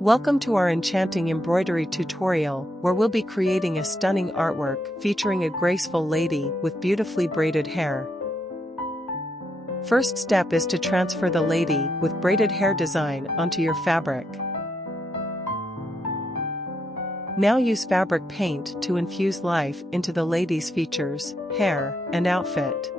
Welcome to our enchanting embroidery tutorial, where we'll be creating a stunning artwork featuring a graceful lady with beautifully braided hair. First step is to transfer the lady with braided hair design onto your fabric. Now use fabric paint to infuse life into the lady's features, hair, and outfit.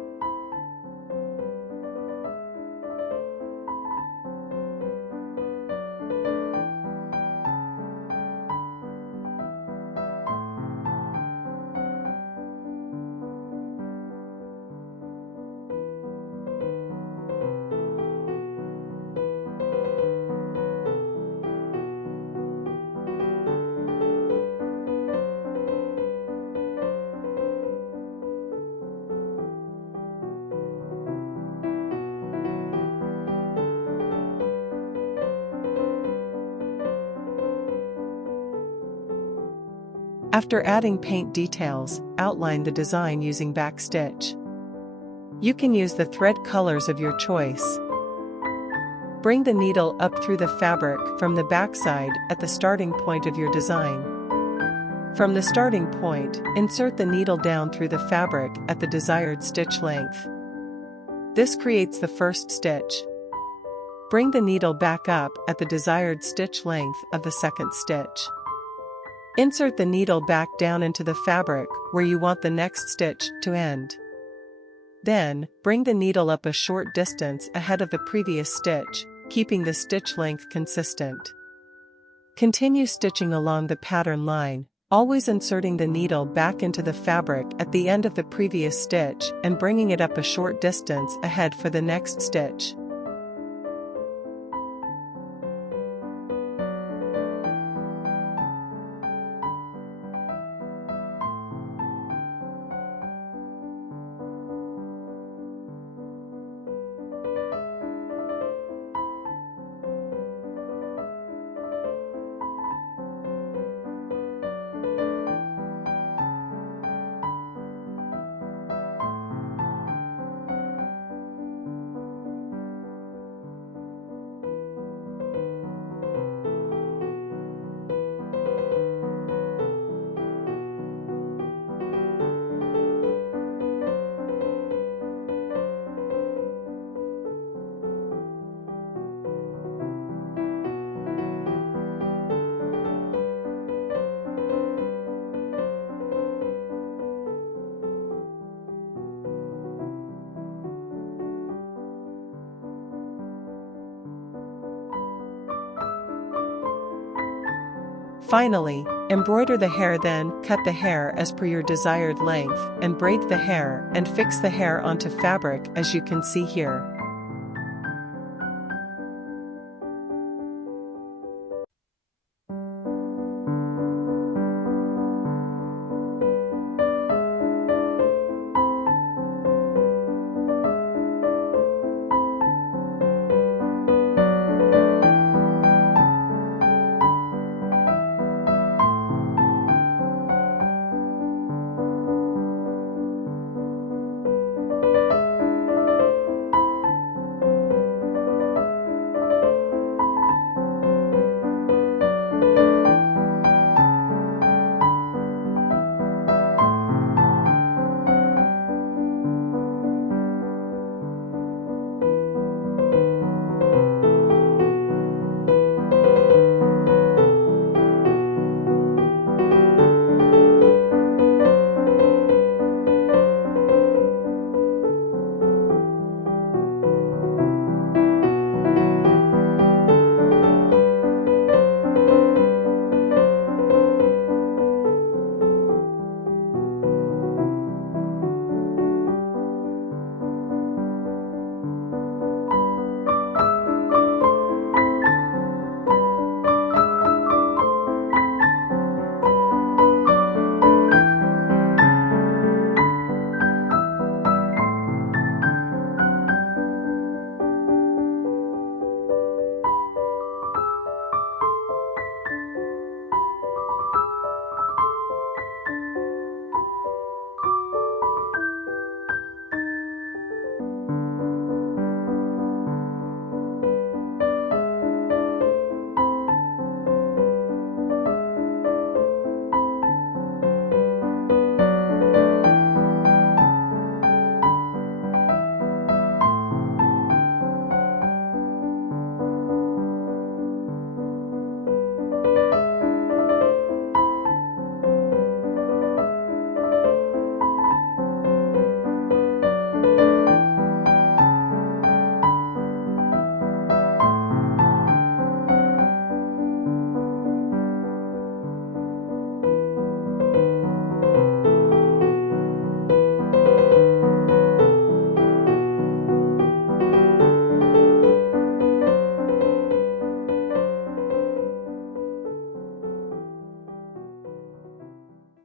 After adding paint details, outline the design using Backstitch. You can use the thread colors of your choice. Bring the needle up through the fabric from the backside at the starting point of your design. From the starting point, insert the needle down through the fabric at the desired stitch length. This creates the first stitch. Bring the needle back up at the desired stitch length of the second stitch. Insert the needle back down into the fabric where you want the next stitch to end. Then, bring the needle up a short distance ahead of the previous stitch, keeping the stitch length consistent. Continue stitching along the pattern line, always inserting the needle back into the fabric at the end of the previous stitch and bringing it up a short distance ahead for the next stitch. Finally, embroider the hair, then cut the hair as per your desired length and braid the hair and fix the hair onto fabric as you can see here.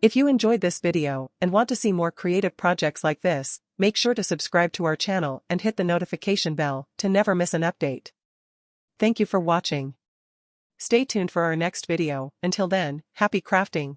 If you enjoyed this video and want to see more creative projects like this, make sure to subscribe to our channel and hit the notification bell to never miss an update. Thank you for watching. Stay tuned for our next video. Until then, happy crafting!